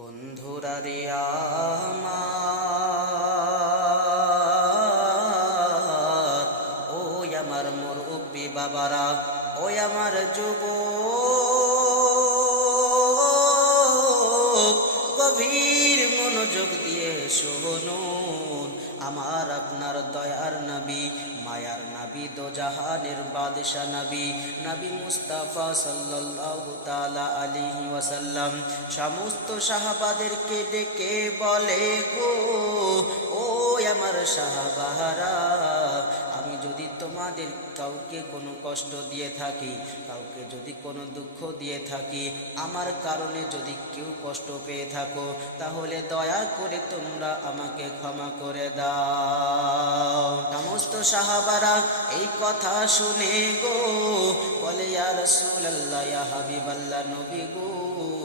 বন্ধুরা রে আমার ওই আমার মুরব্বী বাবারা, ওই আমার যুব গভীর মনোযোগ দিয়ে শুনুন, আমার আপনার দয়ার নবী, মায়ার নবী, দো জাহানের বাদশা নবী নবী মুস্তাফা সাল্লাল্লাহু তাআলা আলাইহি ওয়াসাল্লাম। সমস্ত সাহাবাদেরকে ডেকে বলে, গো, ও আমার সাহাবাহারা যদি তোমাদের কাউকে কোনো কষ্ট দিয়ে থাকি, কাউকে যদি কোনো দুঃখ দিয়ে থাকি, আমার কারণে যদি কেউ কষ্ট পেয়ে থাকো, তাহলে দয়া করে তোমরা আমাকে ক্ষমা করে দাও। সমস্ত সাহাবারা এই কথা শুনে গো, বলে রাসূলুল্লাহ, ইয়া হাবিবাল্লাহ, নবী গো।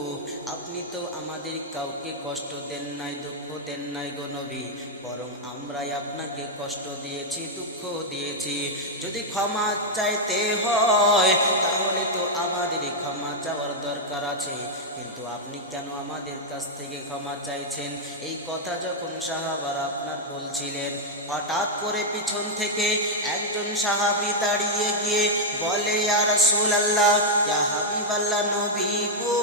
আপনি তো আমাদের কাউকে কষ্ট দেন নাই, দুঃখ দেন নাই গো নবী। বরং আমরাই আপনাকে কষ্ট দিয়েছি, দুঃখ দিয়েছি। যদি ক্ষমা চাইতে হয়, তাহলে তো আমাদের ক্ষমা চাওয়ার দরকার আছে। কিন্তু আপনি কেন আমাদের কাছ থেকে ক্ষমা চাইছেন? এই কথা যখন সাহাবার আপনার বলছিলেন, হঠাৎ করে পিছন থেকে একজন সাহাবি দাঁড়িয়ে গিয়ে বলে আর সোল আল্লাহ আল্লাহ নবী গো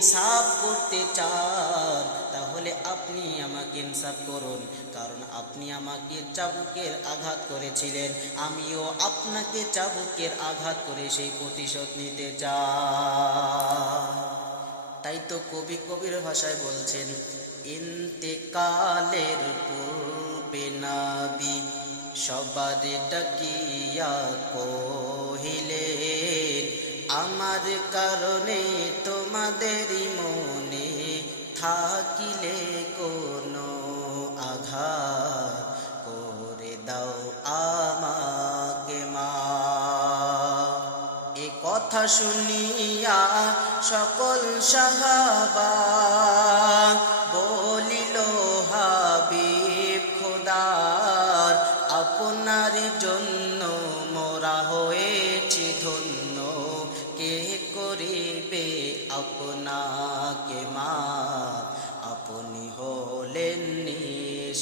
ইনসাফ করতে চান, তাহলে আপনি আমাকে ইনসাফ করুন। কারণ আপনি আমাকে চাবুকের আঘাত করেছিলেন, আমিও আপনাকে চাবুকের আঘাত করে সেই প্রতিশোধ নিতে চাই। তাই তো কবি কবির ভাষায় বলছেন, ইন্তেকালের পূর্বে নাবি সবার ডাকিয়া কহিলেন, আমার কারণে তোমাদেরই মনে থাকিলে কোনো আঘাত করে দাও আমাকে মা। এ কথা শুনিয়া সকল সাহাবা বলিল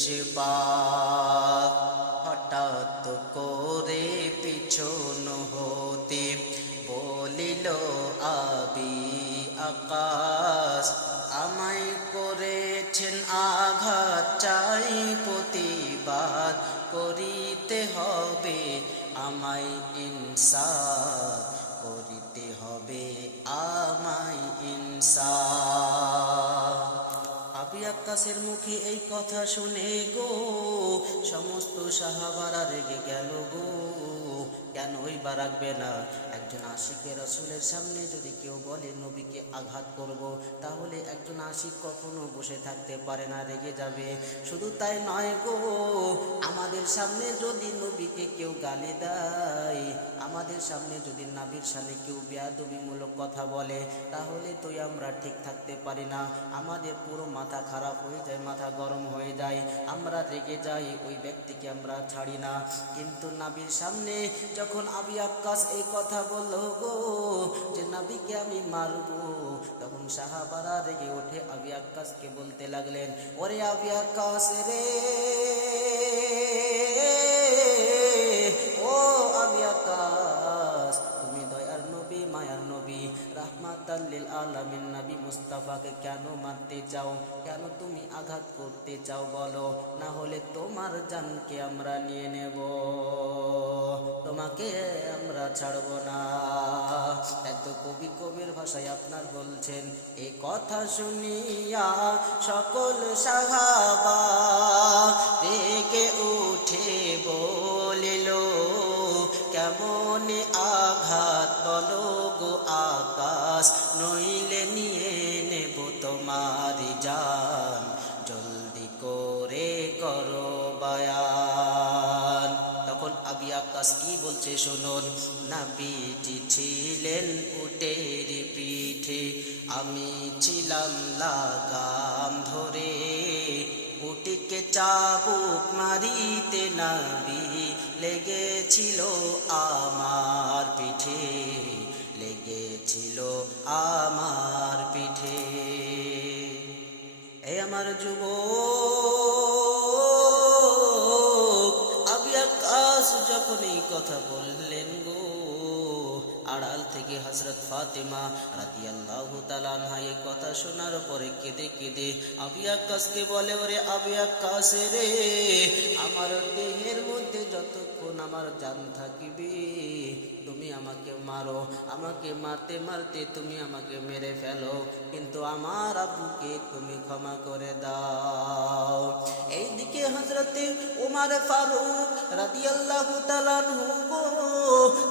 নিষ্পাপ হঠাৎ করে পিছন হতে বলিল, আবি আকাশ, আমায় করেছেন আঘাত, চাই প্রতিবাদ করিতে হবে, আমায় ইনসাফ করিতে হবে, আমায় ইনসাফ আক্কাসের মুখে এই কথা শুনে গো সমস্ত সাহাবারা রেগে গেল গো। কেনই বা রাখবে না? একজন আশিকের রসুলের সামনে যদি কেউ বলে, নবীকে আঘাত করব তাহলে একজন আশিক কখনো বসে থাকতে পারে না, রেগে যাবে। শুধু তাই নয় গো, আমাদের সামনে যদি নবীকে কেউ গালি দেয়, আমাদের সামনে যদি নাবির সামনে কেউ বেয়াদবিমূলক কথা বলে, তাহলে তো আমরা ঠিক থাকতে পারি না। আমাদের পুরো মাথা খারাপ হয়ে যায়, মাথা গরম হয়ে যায়। আমরা রেগে যাই, ওই ব্যক্তিকে আমরা ছাড়ি না। কিন্তু নাবির সামনে যখন আবি আক্কাস এই কথা বলল গো যে নাবিকে আমি মারব? তখন সাহাবারা রেগে ওঠে আবি আক্কাসকে বলতে লাগলেন, ওরে আবি আকাশ রে মুস্তাফাকে কেন মারতে চাও? কেন তুমি আঘাত করতে চাও বলো? না হলে তোমার জানকে আমরা নিয়ে নেব। তোমাকে আমরা ছাড়বো না। এত কবি কবির ভাষায় আপনার বলছেন এই কথা শুনিয়া সকল সাহাবা রেগে উঠে বলছে, শুনুন নাবিটি ছিলেন উটের পিঠে। আমি ছিলাম লাগাম ধরে। উটিকে চাবুক মারিতে নাবি, লেগেছিল আমার পিঠে। লেগেছিল আমার পিঠে। এ আমার যুব কথা বললেন গো। আড়াল থেকে হজরত ফাতেমা রাতি আল্লাহ তালানহা এই কথা শোনার পরে কেঁদে কেঁদে, আবি আকাশকে বলে, ওরে আবি আকাশ রে, আমার দেহের মধ্যে যতক্ষণ আমার জান থাকিবে, তুমি আমাকে মারো, আমাকে মারতে মারতে তুমি আমাকে মেরে ফেলো, কিন্তু আমার আব্বুকে তুমি ক্ষমা করে দাও। এইদিকে হজরতে উমার ফারুক রাতি আল্লাহ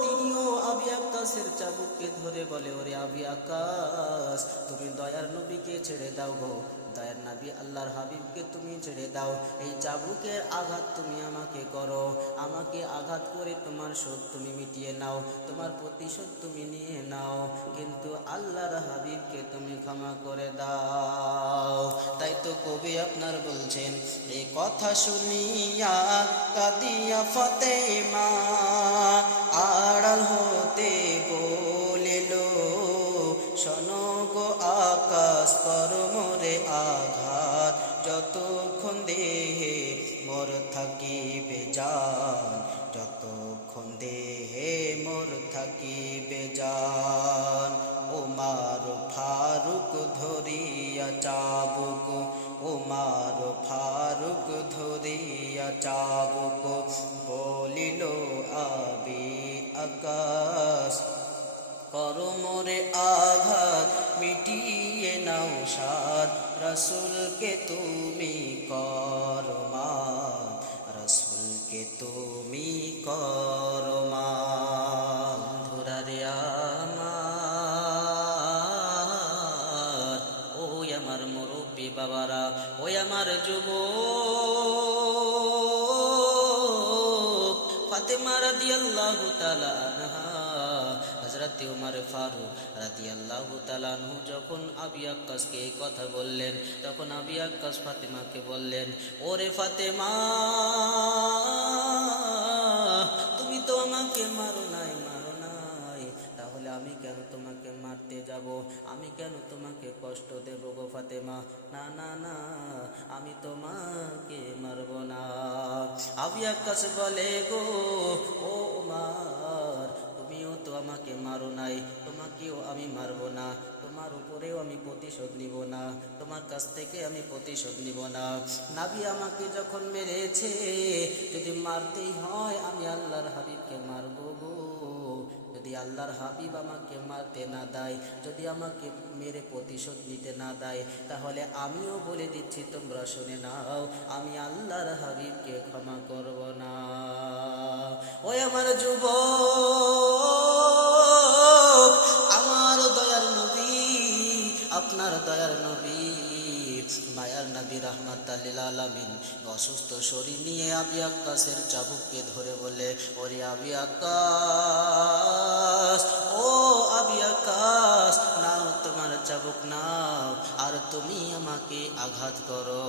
তিনিও আবি আকাশের চাবুককে ধরে বলে, ওরে আবি আকাশ, তুমি দয়ার নবীকে ছেড়ে দাও গো। দয়ার নবী আল্লাহর হাবিবকে তুমি ছেড়ে দাও। এই চাবুকের আঘাত তুমি আমাকে করো। আমাকে আঘাত করে তোমার শোধ তুমি মিটিয়ে নাও, তোমার প্রতিশোধ তুমি নিয়ে নাও। কিন্তু আল্লাহর হাবিবকে তুমি ক্ষমা করে দাও। তাই তো কবি আপনার বলছেন এই কথা শুনিয়া কাদিয়া ফতেমা, আড়াল হতে বলিল, শোনো গো আকাশ কর থাকিবে জান, ওমার ফারুক ধরিয়া চাবুক, ওমার ফারুক ধরিয়া চাবুক, বলিল, আবি আকাশ, করো মোরে আঘাত, মিটিয়ে নাও সাদ রসুলকে তুমি করো মা রসুলকে তুমি করো আনহা। উমর ফারুক রাদিয়াল্লাহু আল্লাহ তালানহু যখন আবি আক্কাসকে এই কথা বললেন, তখন আবি আক্কাস ফাতেমাকে বললেন, ওরে ফাতেমা, তুমি তো আমাকে মারো নাই মারো নাই। তাহলে আমি কেন তোমাকে মারতে যাব। আমি কেন তোমাকে কষ্ট দেব গো ফাতেমা? না না না, আমি তোমাকে মারব না। আবি আকাশ বলে, গো, ও মার তুমিও তো আমাকে মারো নাই। তোমাকেও আমি মারব না। তোমার উপরেও আমি প্রতিশোধ নিব না। তোমার কাছ থেকে আমি প্রতিশোধ নিব না। নাবি আমাকে যখন মেরেছে, যদি মারতেই হয়, আমি আল্লাহর হাবিবকে মারবো গো। যদি আল্লাহর হাবিব আমাকে মারতে না দেয়, যদি আমাকে মেরে প্রতিশোধ নিতে না দেয়, তাহলে আমিও বলে দিচ্ছি, তোমরা শুনে নাও, আমি আল্লাহর হাবিবকে ক্ষমা করব না। ওই আমার যুব আমার দয়ার নবী, আপনার দয়ার নবী নবী রহমাত আলামিন। অসুস্থ শরীর নিয়ে আবি আকাশের চাবুককে ধরে বলে, ওরে আবি আকাশ ও আবি আকাশ নাও তোমার চাবুক নাও, আর তুমি আমাকে আঘাত করো।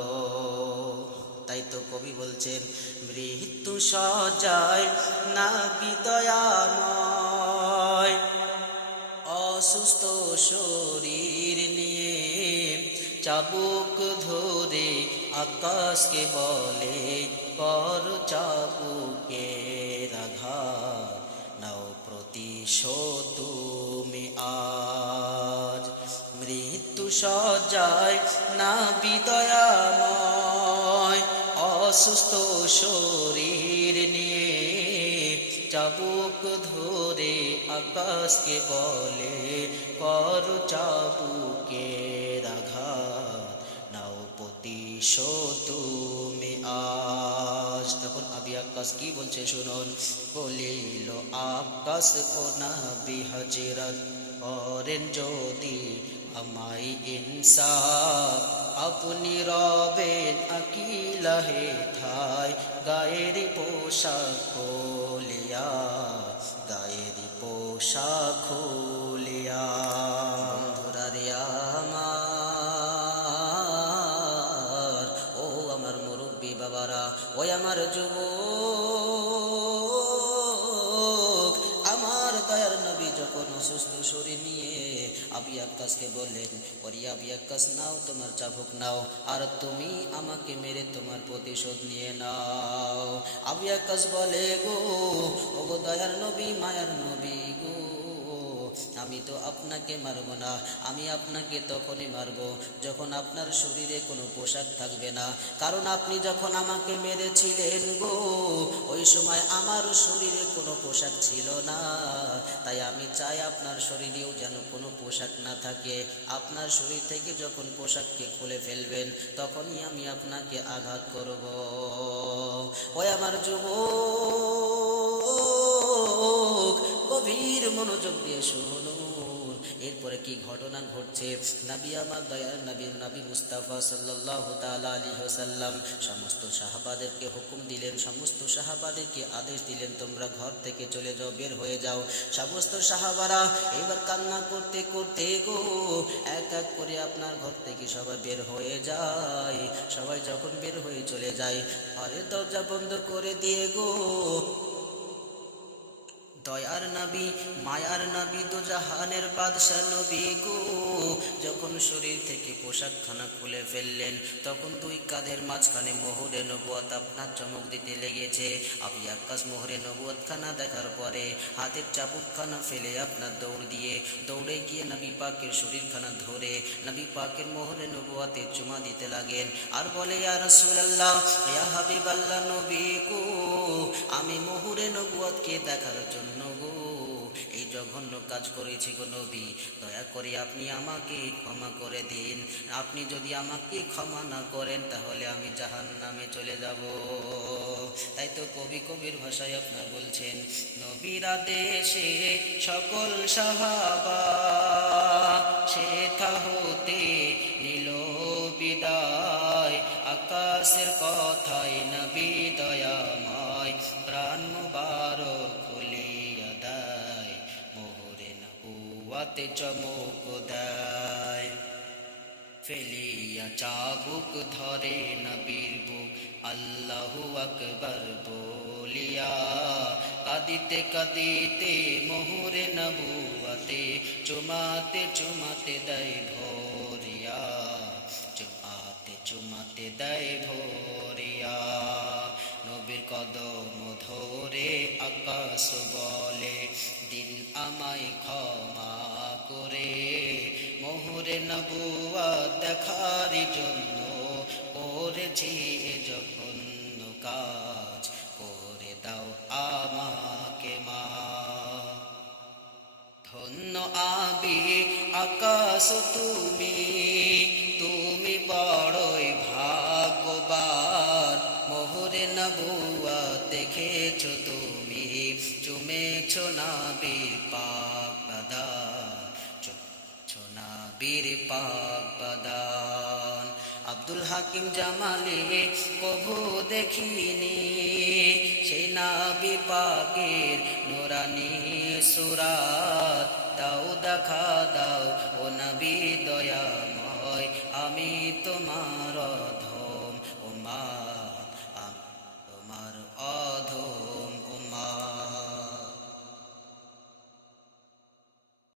তাই তো কবি বলছেন, মৃত্যু সজায় না বিদয়াময় অসুস্থ শরীর নিয়ে চাবুক ধরে আকাশকে বলে, কর চাবুকে রাঘা নাও প্রতিশোধ তুমি আজ। মৃত্যু সজায় না বিদয়াময়, অসুস্থ শরীর নিয়ে চাবুক ধরে আকাশকে বলে, কর চাবুকে রাঘাত, নাও প্রতিশোধ তুমি আজ। তখন আবি আকাশ কি বলছে শুনুন, বলিল, আকাশ ও নাবি হাজিরত করেন যদি আমায় ইনসাফ, আপনি রবেন আকিলা হে ঠাই গায়েরি পোশাক খুলিয়া গায়ের পোষা খুলিয়া। রিয়া আমার, ও আমার মুরব্বী বাবারা ওই আমার যুব আমার দয়ার নবী যখন অসুস্থ শরীর আক্কাসকে বললেন আবি আক্কাস নাও তোমার চাবুক নাও, আর তুমি আমাকে মেরে তোমার প্রতিশোধ নিয়ে নাও। আবি বলে, গো ও গো দয়ার নবী, মায়ার নবী গো। তো আপনাকে মারবো না, আমি আপনাকে তখনই মারবো যখন আপনার শরীরে কোনো পোশাক থাকবে না। কারণ আপনি যখন আমাকে মেরেছিলেন গো, ওই সময় আমার শরীরে কোনো পোশাক ছিল না। তাই আমি চাই আপনার শরীরেও যেন কোনো পোশাক না থাকে। আপনার শরীর থেকে যখন পোশাককে খুলে ফেলবেন, তখনই আমি আপনাকে আঘাত করব। ওই আমার যুবক, গভীর মনোযোগ দিয়ে শুনুন। এরপরে কি ঘটনা ঘটছে? নবী আমার দয়ার নবী নবী মুস্তাফা সাল্লাল্লাহু তাআলা আলাইহি ওয়াসাল্লাম সমস্ত সাহাবাদেরকে হুকুম দিলেন, সমস্ত সাহাবাদেরকে আদেশ দিলেন, তোমরা ঘর থেকে চলে যাও, বের হয়ে যাও। সমস্ত সাহাবারা এবার কান্না করতে করতে গো, এক এক করে আপনার ঘর থেকে সবাই বের হয়ে যায়। সবাই যখন বের হয়ে চলে যায়, ঘরের দরজা বন্ধ করে দিয়ে গো দয়ার নবী, মায়ার নবী তো জাহানের বাদশাহ নবী গো। যখন শরীর থেকে পোশাকখানা খুলে ফেললেন, তখন দুই কাঁধের মাঝখানে মোহরে নবুয়াত আপনার চমক দিতে লেগেছে। আপনি আকাশ মোহরে নবুয়াতখানা দেখার পরে হাতের চাবুকখানা ফেলে আপনার দৌড় দিয়ে দৌড়ে গিয়ে নবী পাকের শরীরখানা ধরে নবী পাকের মোহরে নবুয়াতে চুমা দিতে লাগেন। আর বলে, ইয়া রাসূলুল্লাহ, ইয়া হাবিবাল্লাহ নবী গো। আমি মোহরে নবুয়াতকে দেখার জন্য গো। এই জঘন্য কাজ করেছি গো নবী। দয়া করে আপনি আমাকে ক্ষমা করে দিন। আপনি যদি আমাকে ক্ষমা না করেন, তাহলে আমি জাহান নামে চলে যাব। তাই তো কবি কবির ভাষায় আপনার বলছেন, নবীরা দেশে সকল সাহাবা সে হতে নিল বিদায়। আকাশের নবুয়াতে চমক দেয়। ফেলিয়া চাবুক ধরে নবীর বুক, আল্লাহু আকবর বলিয়া, কাঁদিতে কাঁদিতে মোহরে নবুয়াতে চুমাতে চুমাতে দেয় ভরিয়া, চুমাতে চুমাতে দেয় ভরিয়া। নবীর কদম ধরে আকাশ বলে, দিন আমায় ক্ষমা নবুয়া দেখার জন্য করেছি জঘন্য কাজ। করে দাও আমাকে মা। ধন্য আবি আকাশ তুমি তুমি বড়ই ভাগ্যবান। মোহরে নবুয়া দেখেছ তুমি, চুমেছ নাবির নাবির পাক বাদান আব্দুল হাকিম জামালে কভু দেখিনি, সেই নাবি পাকের নোরানি সুরাত। দাও দেখা দাও, ও নবী দয়াময়, আমি তোমার